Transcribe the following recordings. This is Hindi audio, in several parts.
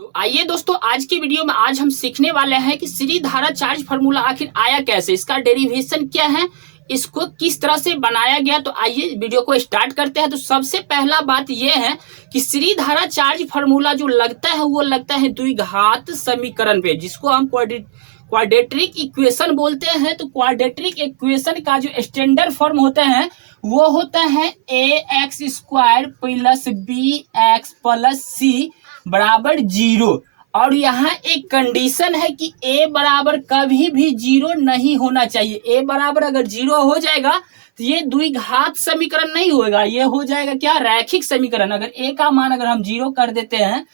तो आइए दोस्तों, आज की वीडियो में आज हम सीखने वाले हैं कि सीधी धारा चार्ज फार्मूला आखिर आया कैसे, इसका डेरिवेशन क्या है, इसको किस तरह से बनाया गया। तो आइए वीडियो को स्टार्ट करते हैं। तो सबसे पहला बात यह है कि सीधी धारा चार्ज फार्मूला जो लगता है वो लगता है द्विघात समीकरण पे, जिसको हम क्वाड्रेटिक इक्वेशन बोलते हैं। तो क्वाड्रेटिक इक्वेशन का जो स्टैंडर्ड फॉर्म होता है वो होता है ax² प्लस bx+ c बराबर 0। और यहाँ एक कंडीशन है कि a बराबर कभी भी 0 नहीं होना चाहिए। a बराबर अगर 0 हो जाएगा तो ये द्विघात समीकरण नहीं होगा, ये हो जाएगा क्या, रैखिक समीकरण। अगर a का मान अगर हम 0 कर देते हैं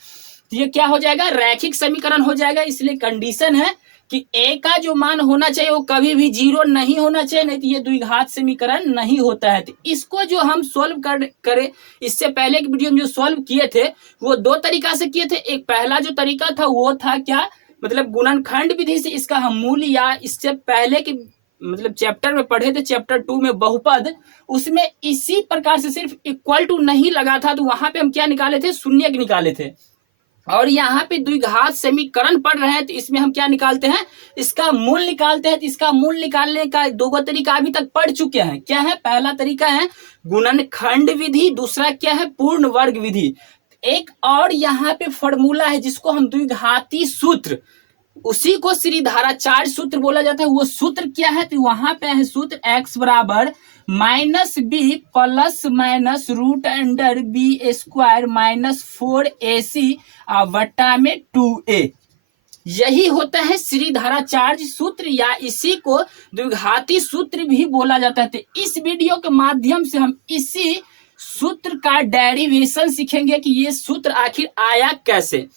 तो ये क्या हो जाएगा, रैखिक समीकरण हो जाएगा। इसलिए कंडीशन है कि a का जो मान होना चाहिए वो कभी भी 0 नहीं होना चाहिए, नहीं तो ये द्विघात समीकरण नहीं होता है। तो इसको जो हम सोल्व करें, इससे पहले की वीडियो में जो सोल्व किए थे वो दो तरीका से किए थे। एक पहला जो तरीका था वो था क्या, मतलब गुणनखंड विधि से इसका हम मूल्य, या इससे पहले की मतलब चैप्टर में पढ़े थे, चैप्टर 2 में बहुपद, उसमें इसी प्रकार से सिर्फ इक्वल टू नहीं लगा था तो वहां पे हम क्या निकाले थे, शून्य निकाले थे। और यहाँ पे द्विघात समीकरण पढ़ रहे हैं तो इसमें हम क्या निकालते हैं, इसका मूल निकालते हैं। तो इसका मूल निकालने का दो तरीका अभी तक पढ़ चुके हैं। क्या है, पहला तरीका है गुणनखंड विधि, दूसरा क्या है, पूर्ण वर्ग विधि। एक और यहाँ पे फॉर्मूला है जिसको हम द्विघाती सूत्र, उसी को सीधी धारा चार्ज सूत्र बोला जाता है। वो सूत्र क्या है, तो वहां पे है सूत्र x बराबर -b plus minus √b² -4ac बटा में 2a। यही होता है सीधी धारा चार्ज सूत्र, या इसी को द्विघाती सूत्र भी बोला जाता है। तो इस वीडियो के माध्यम से हम इसी सूत्र का डेरिवेशन सीखेंगे कि ये सूत्र आखिर आया कैसे।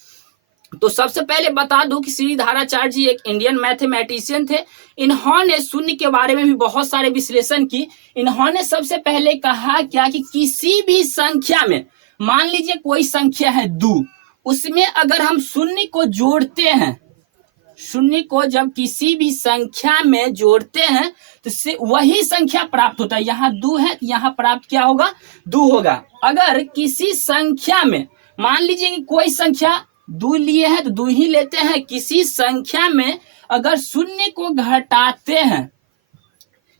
तो सबसे पहले बता दूं कि सीधी धारा चार्ज जी एक इंडियन मैथमेटिशियन थे। इन्होंने शून्य के बारे में भी बहुत सारे विश्लेषण की। इन्होंने सबसे पहले कहा क्या कि किसी भी संख्या में, मान लीजिए कोई संख्या है 2, उसमें अगर हम शून्य को जोड़ते हैं, शून्य को जब किसी भी संख्या में जोड़ते हैं तो वही संख्या प्राप्त होता है। यहाँ 2 है तो यहाँ प्राप्त क्या होगा, 2 होगा। अगर किसी संख्या में, मान लीजिए कि कोई संख्या 2 लिए हैं तो 2 ही लेते हैं, किसी संख्या में अगर शून्य को घटाते हैं,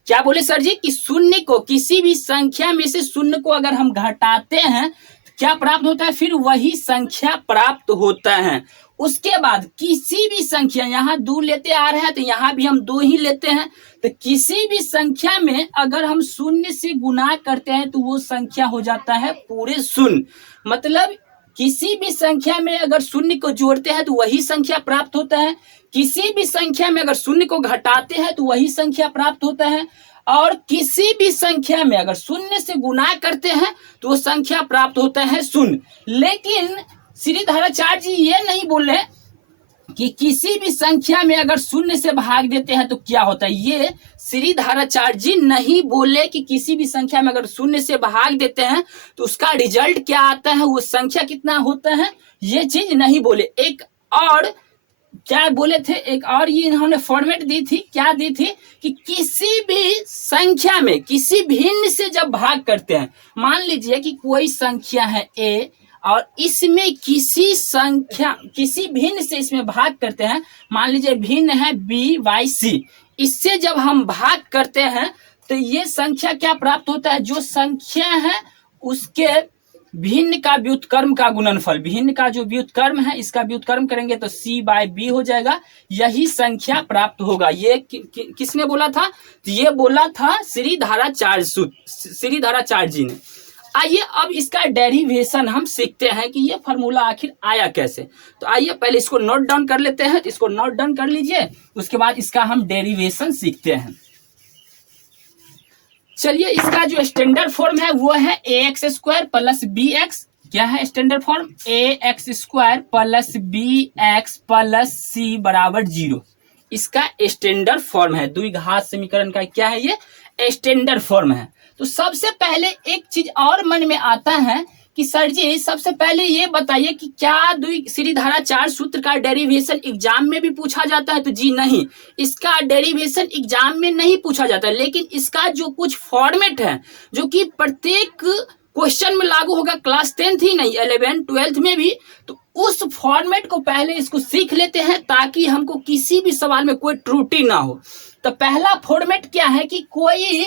क्या बोले सर जी, कि शून्य को, किसी भी संख्या में से शून्य को अगर हम घटाते हैं तो क्या प्राप्त होता है, फिर वही संख्या प्राप्त होता है। उसके बाद किसी भी संख्या, यहाँ 2 लेते आ रहे हैं तो यहाँ भी हम 2 ही लेते हैं। तो किसी भी संख्या में अगर हम शून्य से गुना करते हैं तो वो संख्या हो जाता है पूरे शून्य। मतलब किसी भी संख्या में अगर शून्य को जोड़ते हैं तो वही संख्या प्राप्त होता है, किसी भी संख्या में अगर शून्य को घटाते हैं तो वही संख्या प्राप्त होता है, और किसी भी संख्या में अगर शून्य से गुना करते हैं तो वो संख्या प्राप्त होता है शून्य। लेकिन सीधी धारा चार्ज जी ये नहीं बोले कि किसी भी संख्या में अगर शून्य से भाग देते हैं तो क्या होता है। ये सीधी धारा चार्ज जी नहीं बोले कि किसी भी संख्या में अगर शून्य से भाग देते हैं तो उसका रिजल्ट क्या आता है, वो संख्या कितना होता है, ये चीज नहीं बोले। एक और क्या बोले थे, एक और ये इन्होंने फॉर्मेट दी थी, क्या दी थी कि किसी भी संख्या में किसी भिन्न से जब भाग करते हैं, मान लीजिए कि कोई संख्या है a और इसमें किसी संख्या, किसी भिन्न से इसमें भाग करते हैं, मान लीजिए भिन्न है b/c, इससे जब हम भाग करते हैं तो ये संख्या क्या प्राप्त होता है, जो संख्या है उसके भिन्न का व्युत्क्रम का गुणनफल, भिन्न का जो व्युत्क्रम है इसका व्युत्क्रम करेंगे तो c/b हो जाएगा, यही संख्या प्राप्त होगा। ये किसने बोला था, तो ये बोला था सीधी धारा चार्ज जी ने। आइए अब इसका डेरिवेशन हम सीखते हैं कि ये फार्मूला आखिर आया कैसे। तो आइए पहले इसको नोट डाउन कर लेते हैं। तो इसको नोट डाउन कर लीजिए, उसके बाद इसका हम डेरिवेशन सीखते हैं। चलिए, इसका जो स्टैंडर्ड फॉर्म है वो है ax² प्लस bx। क्या है standard form, ax² plus bx+ c बराबर 0। इसका स्टैंडर्ड फॉर्म है, द्विघात समीकरण का क्या है, ये स्टैंडर्ड फॉर्म है। तो सबसे पहले एक चीज और मन में आता है कि सर जी सबसे पहले ये बताइए कि क्या सीधी धारा चार्ज सूत्र का डेरिवेशन एग्जाम में भी पूछा जाता है। तो जी नहीं, इसका डेरिवेशन एग्जाम में नहीं पूछा जाता है, लेकिन इसका जो कुछ फॉर्मेट है जो कि प्रत्येक क्वेश्चन में लागू होगा, क्लास 10th ही नहीं 11 12th में भी। तो उस फॉर्मेट को पहले इसको सीख लेते हैं ताकि हमको किसी भी सवाल में कोई त्रुटि ना हो। तो पहला फॉर्मेट क्या है कि कोई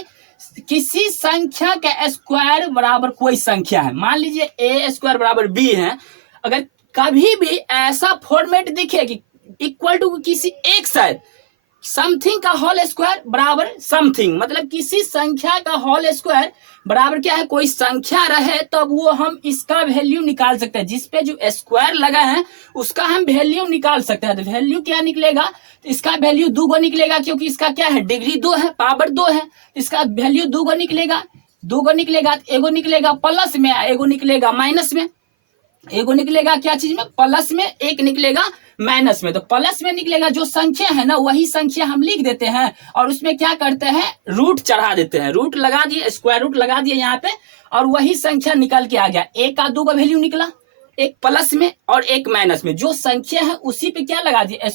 किसी संख्या का स्क्वायर बराबर कोई संख्या है, मान लीजिए ए स्क्वायर बराबर बी है। अगर कभी भी ऐसा फॉर्मेट दिखे कि इक्वल टू किसी एक साइड समथिंग का होल स्क्वायर बराबर समथिंग, मतलब किसी संख्या का होल स्क्वायर बराबर क्या है, कोई संख्या रहे, तब वो हम इसका वैल्यू निकाल सकते हैं। जिस पे जो स्क्वायर लगा है उसका हम वैल्यू निकाल सकते हैं। तो वैल्यू क्या निकलेगा, तो इसका वैल्यू 2 गो निकलेगा, क्योंकि इसका क्या है, डिग्री 2 है, पावर 2 है, इसका वैल्यू 2 गो निकलेगा। 2 गो निकलेगा, एगो निकलेगा प्लस में, एगो निकलेगा माइनस में। एगो निकलेगा क्या चीज में, प्लस में, एक निकलेगा माइनस में। तो प्लस में निकलेगा जो संख्या है ना, वही संख्या हम लिख देते हैं और उसमें क्या करते हैं, रूट चढ़ा देते हैं। रूट लगा दिए, स्क्वायर रूट लगा दिए यहाँ पे, और वही संख्या निकल के आ गया। एक का 2 का वैल्यू निकला, एक प्लस में और एक माइनस में। जो संख्या है उसी पे क्या लगा दिए,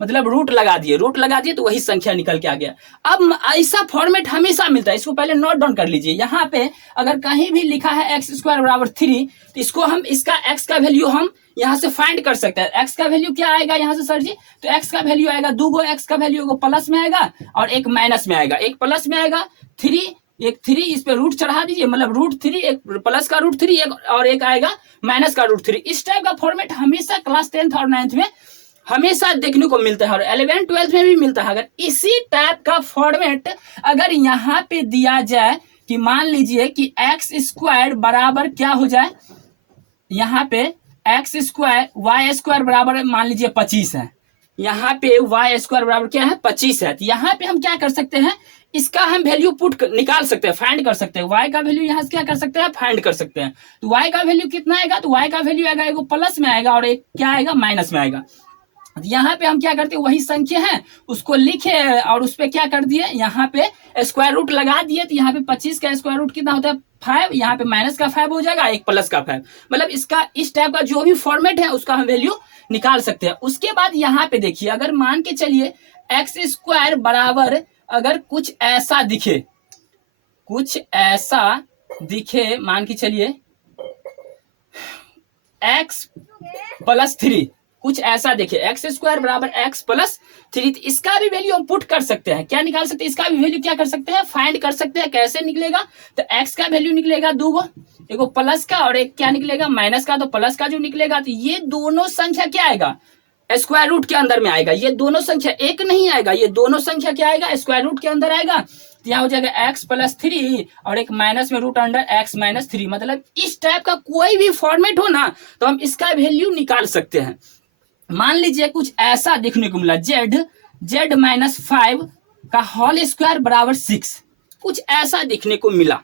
मतलब रूट लगा दिए। रूट लगा दिए तो वही संख्या निकल के आ गया। अब ऐसा फॉर्मेट हमेशा मिलता है, इसको पहले नोट डाउन कर लीजिए। यहाँ पे अगर कहीं भी लिखा है एक्स स्क्वायर बराबर 3, तो इसको हम इसका एक्स का वैल्यू हम यहाँ से फाइंड कर सकते हैं। एक्स का वैल्यू क्या आएगा यहाँ से सर जी, तो एक्स का वैल्यू आएगा 2 गो एक्स का वैल्यू, एगो प्लस में आएगा और एक माइनस में आएगा। एक प्लस में आएगा 3, एक 3 इस पे रूट चढ़ा दीजिए, मतलब रूट 3, एक प्लस का रूट 3 एक, और एक आएगा माइनस का रूट 3। इस टाइप का फॉर्मेट हमेशा क्लास 10th और 9th में हमेशा देखने को मिलता है, और 11 12 में भी मिलता है। अगर इसी टाइप का फॉर्मेट अगर यहाँ पे दिया जाए कि मान लीजिए कि एक्स स्क्वायर बराबर क्या हो जाए, यहाँ पे एक्स स्क्वायर वाई स्क्वायर बराबर मान लीजिए 25 है, यहाँ पे वाई स्क्वायर बराबर क्या है 25 है। तो यहाँ पे हम क्या कर सकते हैं, इसका हम वैल्यू निकाल सकते हैं, फाइंड कर सकते हैं। वाई का वैल्यू यहाँ से क्या कर सकते हैं, फाइंड कर सकते हैं। तो वाई का वैल्यू कितना आएगा, तो वाई का वैल्यू आएगा, एगो प्लस में आएगा और एक क्या आएगा, माइनस में आएगा। यहाँ पे हम क्या करते हैं, वही संख्या है उसको लिखे और उस पे क्या कर दिए, यहाँ पे स्क्वायर रूट लगा दिए। तो यहाँ पे 25 का स्क्वायर रूट कितना होता है 5, यहाँ पे माइनस का 5 हो जाएगा, एक प्लस का 5। मतलब इसका इस टाइप का जो भी फॉर्मेट है उसका हम वैल्यू निकाल सकते हैं। उसके बाद यहाँ पे देखिए, अगर मान के चलिए एक्स स्क्वायर बराबर अगर कुछ ऐसा दिखे, कुछ ऐसा दिखे, मान के चलिए एक्स प्लस 3, कुछ ऐसा देखिए एक्स स्क्वायर बराबर एक्स प्लस 3, तो इसका भी वैल्यू हम पुट कर सकते हैं। क्या निकाल सकते हैं, इसका भी वैल्यू क्या कर सकते हैं, फाइंड कर सकते हैं। कैसे निकलेगा, तो एक्स का वैल्यू निकलेगा 2 गो, एगो प्लस का और एक क्या निकलेगा माइनस का। तो प्लस का जो निकलेगा, तो ये दोनों संख्या क्या आएगा, स्क्वायर रूट के अंदर में आएगा। ये दोनों संख्या एक नहीं आएगा, ये दोनों संख्या क्या आएगा, स्क्वायर रूट के अंदर आएगा। तो यहाँ हो जाएगा एक्स प्लस 3 और एक माइनस में रूट अंडर एक्स माइनस 3। मतलब इस टाइप का कोई भी फॉर्मेट हो ना, तो हम इसका वैल्यू निकाल सकते हैं। मान लीजिए कुछ ऐसा देखने को मिला, जेड माइनस 5 का होल स्क्वायर बराबर 6, कुछ ऐसा देखने को मिला।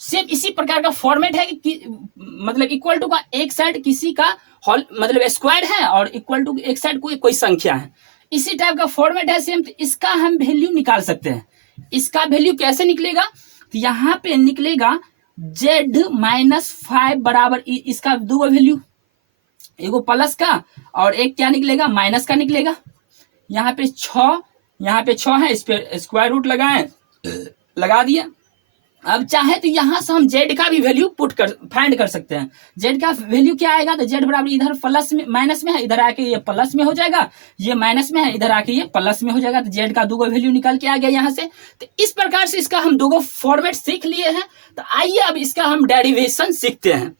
सेम इसी प्रकार का फॉर्मेट है कि मतलब इक्वल टू का एक साइड किसी का होल मतलब स्क्वायर है और इक्वल टू एक साइड कोई संख्या है। इसी टाइप का फॉर्मेट है सेम। तो इसका हम वैल्यू निकाल सकते हैं। इसका वैल्यू कैसे निकलेगा, तो यहाँ पे निकलेगा जेड माइनस 5 बराबर इसका 2 वैल्यू, एगो प्लस का और एक क्या निकलेगा, माइनस का निकलेगा। यहाँ पे 6 है, इस पे स्क्वायर रूट लगा दिया। अब चाहे तो यहाँ से हम जेड का भी वैल्यू फाइंड कर सकते हैं। जेड का वैल्यू क्या आएगा, तो जेड बराबर इधर प्लस में माइनस में है, इधर आके ये प्लस में हो जाएगा, ये माइनस में है, इधर आके ये प्लस में हो जाएगा। तो जेड का 2 गो वैल्यू निकल के आ गया यहाँ से। तो इस प्रकार से इसका हम 2 गो फॉर्मेट सीख लिए हैं। तो आइए अब इसका हम डेरिवेशन सीखते हैं।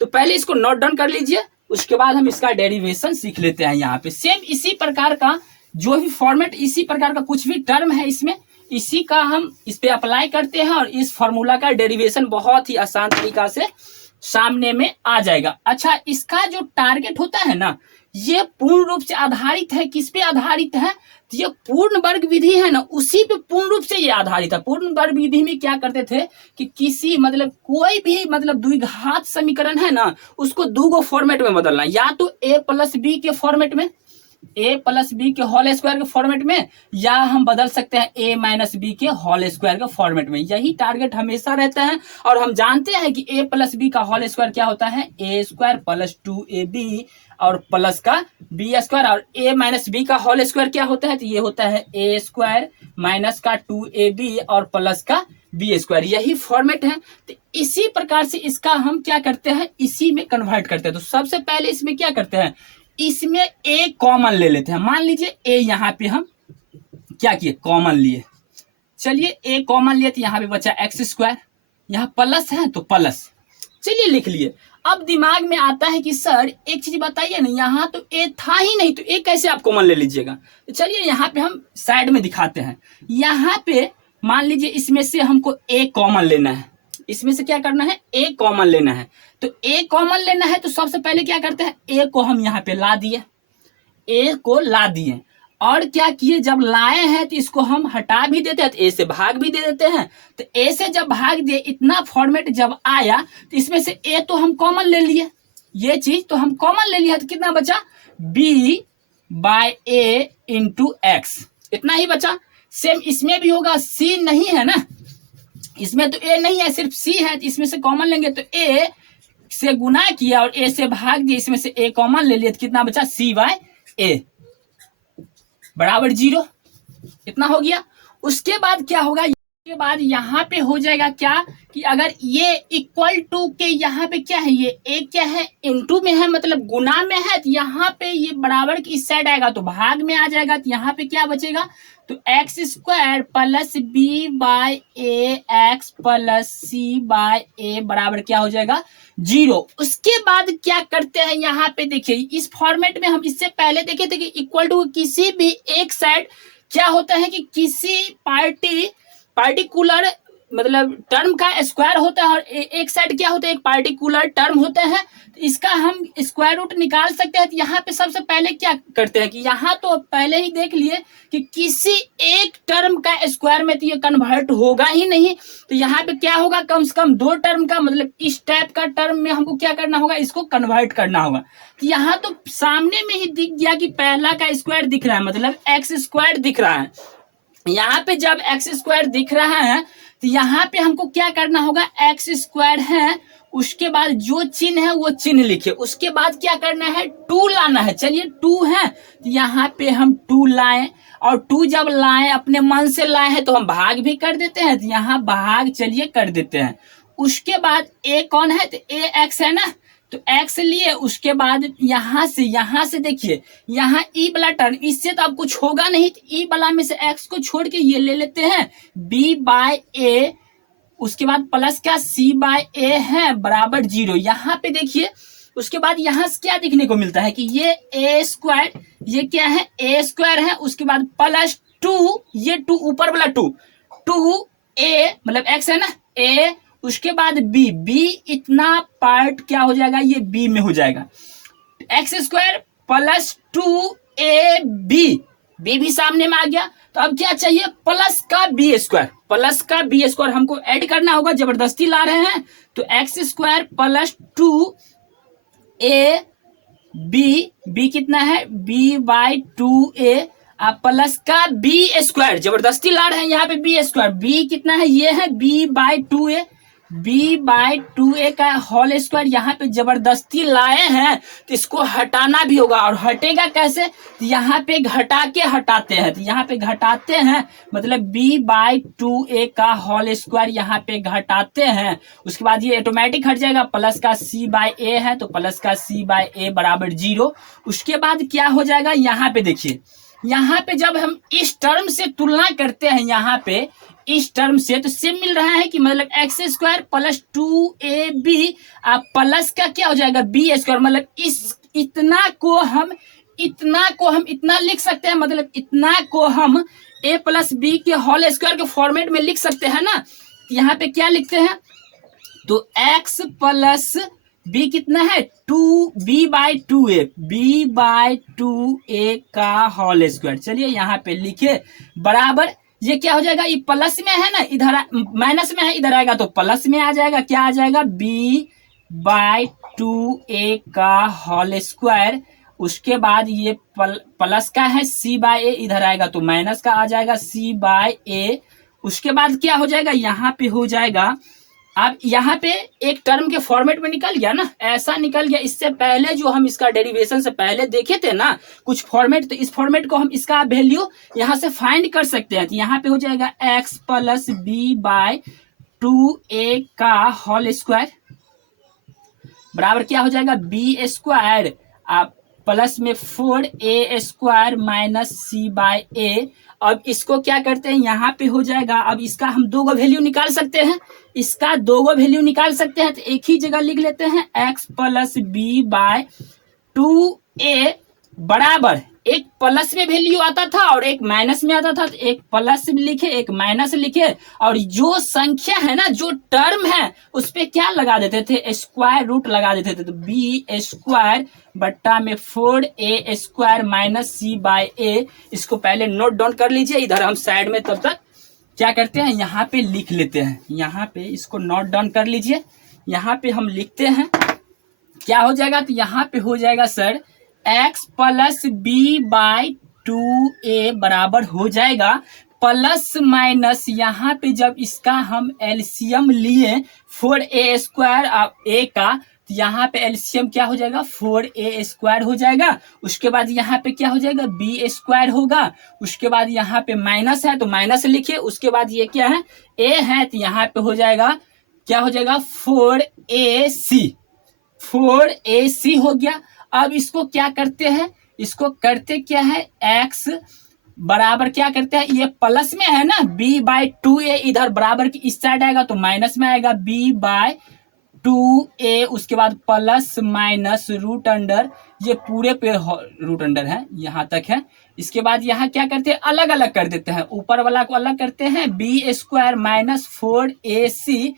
तो पहले इसको नोट डाउन कर लीजिए, उसके बाद हम इसका डेरिवेशन सीख लेते हैं। यहाँ पे सेम इसी प्रकार का जो भी फॉर्मेट, इसी प्रकार का कुछ भी टर्म है इसमें, इसी का हम इस पे अप्लाई करते हैं और इस फॉर्मूला का डेरिवेशन बहुत ही आसान तरीका से सामने में आ जाएगा। अच्छा, इसका जो टारगेट होता है ना, ये पूर्ण रूप से आधारित है, किस पे आधारित है, तो ये पूर्ण वर्ग विधि है ना, उसी पे पूर्ण रूप से ये आधारित है। पूर्ण वर्ग विधि में क्या करते थे कि किसी मतलब कोई भी मतलब द्विघात समीकरण है ना, उसको 2 गो फॉर्मेट में बदलना, या तो a प्लस बी के फॉर्मेट में, a प्लस बी के होल स्क्वायर के फॉर्मेट में, या हम बदल सकते हैं a माइनस बी के होल स्क्वायर के फॉर्मेट में। यही टारगेट हमेशा रहता है। और हम जानते हैं कि a प्लस बी का होल स्क्वायर क्या होता है, a स्क्वायर प्लस 2ab और प्लस का बी स्क्वायर, और ए माइनस बी का होल स्क्वायर क्या होता है, तो ये होता है ए स्क्वायर माइनस का 2ab और प्लस का बी स्क्वायर। यही फॉर्मेट है। तो इसी प्रकार से इसका हम क्या करते हैं, इसी में कन्वर्ट करते हैं। तो सबसे पहले इसमें क्या करते हैं, इसमें ए कॉमन ले लेते हैं। मान लीजिए ए यहाँ पे हम क्या किए, कॉमन लिए। चलिए ए कॉमन लिए तो यहाँ पे बचा एक्स स्क्वायर, यहाँ प्लस है तो प्लस, चलिए लिख लिए। अब दिमाग में आता है कि सर एक चीज बताइए ना, यहाँ तो ए था ही नहीं, तो ए कैसे आप कॉमन ले लीजिएगा। तो चलिए यहाँ पे हम साइड में दिखाते हैं। यहाँ पे मान लीजिए इसमें से हमको ए कॉमन लेना है, इसमें से क्या करना है, ए कॉमन लेना है। तो ए कॉमन लेना है तो सबसे पहले क्या करते हैं, ए को हम यहाँ पे ला दिए, ए को ला दिए, और क्या किए, जब लाए हैं तो इसको हम हटा भी देते हैं, तो ए से भाग भी दे देते हैं। तो ए से जब भाग दिए, इतना फॉर्मेट जब आया तो इसमें से ए तो हम कॉमन ले लिए, ये चीज तो हम कॉमन ले लिया, तो कितना बचा, B by A into x, इतना ही बचा। सेम इसमें भी होगा, सी नहीं है ना, इसमें तो ए नहीं है, सिर्फ सी है, तो इसमें से कॉमन लेंगे तो ए से गुना किया और ए से भाग दिया, इसमें से ए कॉमन ले लिया, तो कितना बचा, सी बाय ए बराबर 0, इतना हो गया। उसके बाद क्या होगा, उसके बाद यहाँ पे हो जाएगा क्या कि अगर ये इक्वल टू के यहाँ पे क्या है, ये ए क्या है, इनटू में है, मतलब गुना में है, तो यहाँ पे ये बराबर की इस साइड आएगा तो भाग में आ जाएगा, तो यहाँ पे क्या बचेगा, तो X square plus B by A X plus C by A बराबर क्या हो जाएगा, 0। उसके बाद क्या करते हैं, यहाँ पे देखिए इस फॉर्मेट में हम इससे पहले देखे थे कि इक्वल टू किसी भी एक साइड क्या होता है कि किसी पार्टिकुलर मतलब टर्म का स्क्वायर होता है, और एक साइड क्या होता है, एक पार्टिकुलर टर्म होता है, तो इसका हम स्क्वायर रूट निकाल सकते हैं। तो यहाँ पे सबसे पहले क्या करते हैं कि यहाँ तो पहले ही देख लिए कि किसी एक टर्म का स्क्वायर में तो ये कन्वर्ट होगा ही नहीं, तो यहाँ पे क्या होगा, कम से कम 2 टर्म का, मतलब इस टाइप का टर्म में हमको क्या करना होगा, इसको कन्वर्ट करना होगा। तो यहाँ तो सामने में ही दिख गया कि पहला का स्क्वायर दिख रहा है, मतलब एक्स स्क्वायर दिख रहा है। यहाँ पे जब एक्स स्क्वायर दिख रहा है तो यहाँ पे हमको क्या करना होगा, एक्स स्क्वायर है, उसके बाद जो चिन्ह है वो चिन्ह लिखे, उसके बाद क्या करना है, 2 लाना है। चलिए 2 है तो यहाँ पे हम 2 लाएं, और 2 जब लाएं अपने मन से लाए हैं तो हम भाग भी कर देते हैं, तो यहाँ भाग चलिए कर देते हैं। उसके बाद ए कौन है, तो ए एक्स है ना, तो एक्स लिए, उसके बाद यहाँ से देखिए यहाँ ई वाला टर्म, इससे तो अब कुछ होगा नहीं, तो ई वाला में से एक्स को छोड़ के ये ले लेते हैं बी बाय ए, उसके बाद प्लस का सी बाय ए है बराबर 0। यहाँ पे देखिए उसके बाद यहाँ से क्या देखने को मिलता है कि ये ए स्क्वायर, ये क्या है, ए स्क्वायर है, उसके बाद प्लस 2, ये 2 ऊपर वाला 2 ए मतलब एक्स है ना, ए, उसके बाद बी, इतना पार्ट क्या हो जाएगा, ये बी में हो जाएगा, x square plus 2ab, B भी सामने में आ गया। तो अब क्या चाहिए, प्लस का बी स्क्वायर हमको ऐड करना होगा, जबरदस्ती ला रहे हैं, तो X square plus 2ab, B कितना है, b बाय 2a प्लस का बी स्क्वायर, जबरदस्ती ला रहे हैं यहाँ पे बी स्क्वायर, बी कितना है, ये है b bye 2a, b bye 2a का होल स्क्वायर यहाँ पे जबरदस्ती लाए हैं, तो इसको हटाना भी होगा, और हटेगा कैसे, तो यहाँ पे घटा के हटाते हैं, तो यहाँ पे घटाते हैं मतलब b बाय 2a का होल स्क्वायर यहाँ पे घटाते हैं, उसके बाद ये ऑटोमेटिक हट जाएगा, प्लस का c बाय a है तो प्लस का c बाय a बराबर 0। उसके बाद क्या हो जाएगा, यहाँ पे देखिए, यहाँ पे जब हम इस टर्म से तुलना करते हैं, यहाँ पे इस टर्म से तो सेम मिल रहा है कि मतलब x square plus 2ab plus का क्या हो जाएगा, बी स्क्वायर, मतलब इतना को हम इतना लिख सकते हैं, मतलब इतना को हम a प्लस बी के होल स्क्वायर के फॉर्मेट में लिख सकते हैं ना। यहाँ पे क्या लिखते हैं, तो x प्लस बी कितना है, 2b bye 2a, b bye 2a का होल स्क्वायर। चलिए यहाँ पे लिखे बराबर, ये क्या हो जाएगा, ये प्लस में है ना, इधर माइनस में है, इधर आएगा तो प्लस में आ जाएगा, क्या आ जाएगा, b बाय 2a का होल स्क्वायर। उसके बाद ये प्लस का है c बाय a, इधर आएगा तो माइनस का आ जाएगा c बाय a। उसके बाद क्या हो जाएगा, यहाँ पे हो जाएगा अब यहाँ पे एक टर्म के फॉर्मेट में निकल गया ना, ऐसा निकल गया। इससे पहले जो हम इसका डेरिवेशन से पहले देखे थे ना कुछ फॉर्मेट, तो इस फॉर्मेट को हम इसका वैल्यू यहाँ से फाइंड कर सकते हैं। तो यहाँ पे हो जाएगा x plus B by 2a का होल स्क्वायर बराबर क्या हो जाएगा बी स्क्वायर प्लस में 4a square minus C by ए। अब इसको क्या करते हैं यहाँ पे हो जाएगा, अब इसका हम दो गो वैल्यू निकाल सकते हैं, इसका दो गो वैल्यू निकाल सकते हैं। तो एक ही जगह लिख लेते हैं x plus B by 2a बराबर, एक प्लस में वैल्यू आता था और एक माइनस में आता था, तो एक प्लस लिखे एक माइनस लिखे, और जो संख्या है ना जो टर्म है उस पे क्या लगा देते थे स्क्वायर रूट लगा देते थे। तो बी स्क्वायर बट्टा में 4a square minus C by ए। इसको पहले नोट डाउन कर लीजिए, इधर हम साइड में तब तक क्या करते हैं यहाँ पे लिख लेते हैं। यहाँ पे इसको नोट डाउन कर लीजिए, यहाँ पे हम लिखते हैं क्या हो जाएगा। तो यहाँ पे हो जाएगा sir x plus B by 2a बराबर हो जाएगा प्लस माइनस, यहाँ पे जब इसका हम एलसीएम लिए 4a स्क्वायर a का, तो यहाँ पे एलसीएम क्या हो जाएगा 4a स्क्वायर हो जाएगा। उसके बाद यहाँ पे क्या हो जाएगा b स्क्वायर होगा। उसके बाद यहाँ पे माइनस है तो माइनस लिखिए। उसके बाद ये क्या है a है, तो यहाँ पे हो जाएगा क्या हो जाएगा 4ac हो गया। अब इसको क्या करते हैं, इसको करते क्या है x बराबर क्या करते हैं, ये प्लस में है ना b बाय 2a, इधर बराबर की इस साइड आएगा तो माइनस में आएगा b बाय 2a। उसके बाद प्लस माइनस रूट अंडर, ये पूरे पे रूट अंडर है यहाँ तक है। इसके बाद यहाँ क्या करते हैं अलग अलग कर देते हैं, ऊपर वाला को अलग करते हैं b स्क्वायर माइनस 4ac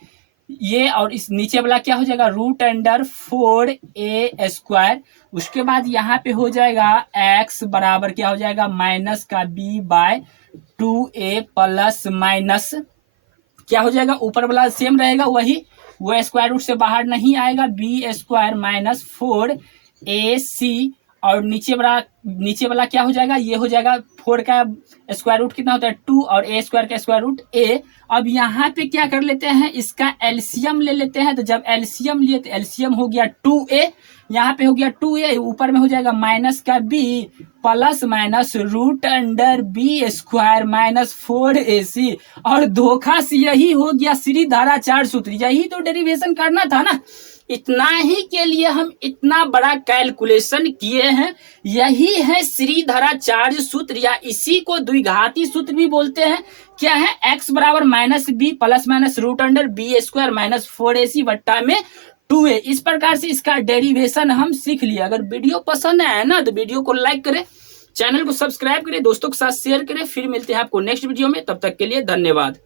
ये, और इस नीचे वाला क्या हो जाएगा रूट अंडर 4a स्क्वायर। उसके बाद यहाँ पे हो जाएगा x बराबर क्या हो जाएगा माइनस का b bye 2a plus minus क्या हो जाएगा ऊपर वाला सेम रहेगा वही, वो स्क्वायर रूट से बाहर नहीं आएगा b स्क्वायर माइनस 4ac, और नीचे वाला क्या हो जाएगा ये हो जाएगा 4 का स्क्वायर रूट कितना होता है 2 और a स्क्वायर का स्क्वायर रूट a। अब यहाँ पे क्या कर लेते हैं इसका एलसीएम ले लेते हैं। तो जब एलसीएम लिए तो एलसीएम हो गया 2a, यहाँ पे हो गया 2a, ऊपर में हो जाएगा माइनस का b plus minus root under b square minus 4ac। और धोखा से यही हो गया श्रीधारा चार सूत्र, यही तो डेरिवेशन करना था ना, इतना ही के लिए हम इतना बड़ा कैलकुलेशन किए हैं। यही है श्रीधारा चार्ज सूत्र, या इसी को द्विघाती सूत्र भी बोलते हैं। क्या है x बराबर minus B plus minus root under B square minus 4ac बट्टा में 2a। इस प्रकार से इसका डेरिवेशन हम सीख लिया। अगर वीडियो पसंद आया ना तो वीडियो को लाइक करें, चैनल को सब्सक्राइब करें, दोस्तों के साथ शेयर करें। फिर मिलते हैं आपको नेक्स्ट वीडियो में, तब तक के लिए धन्यवाद।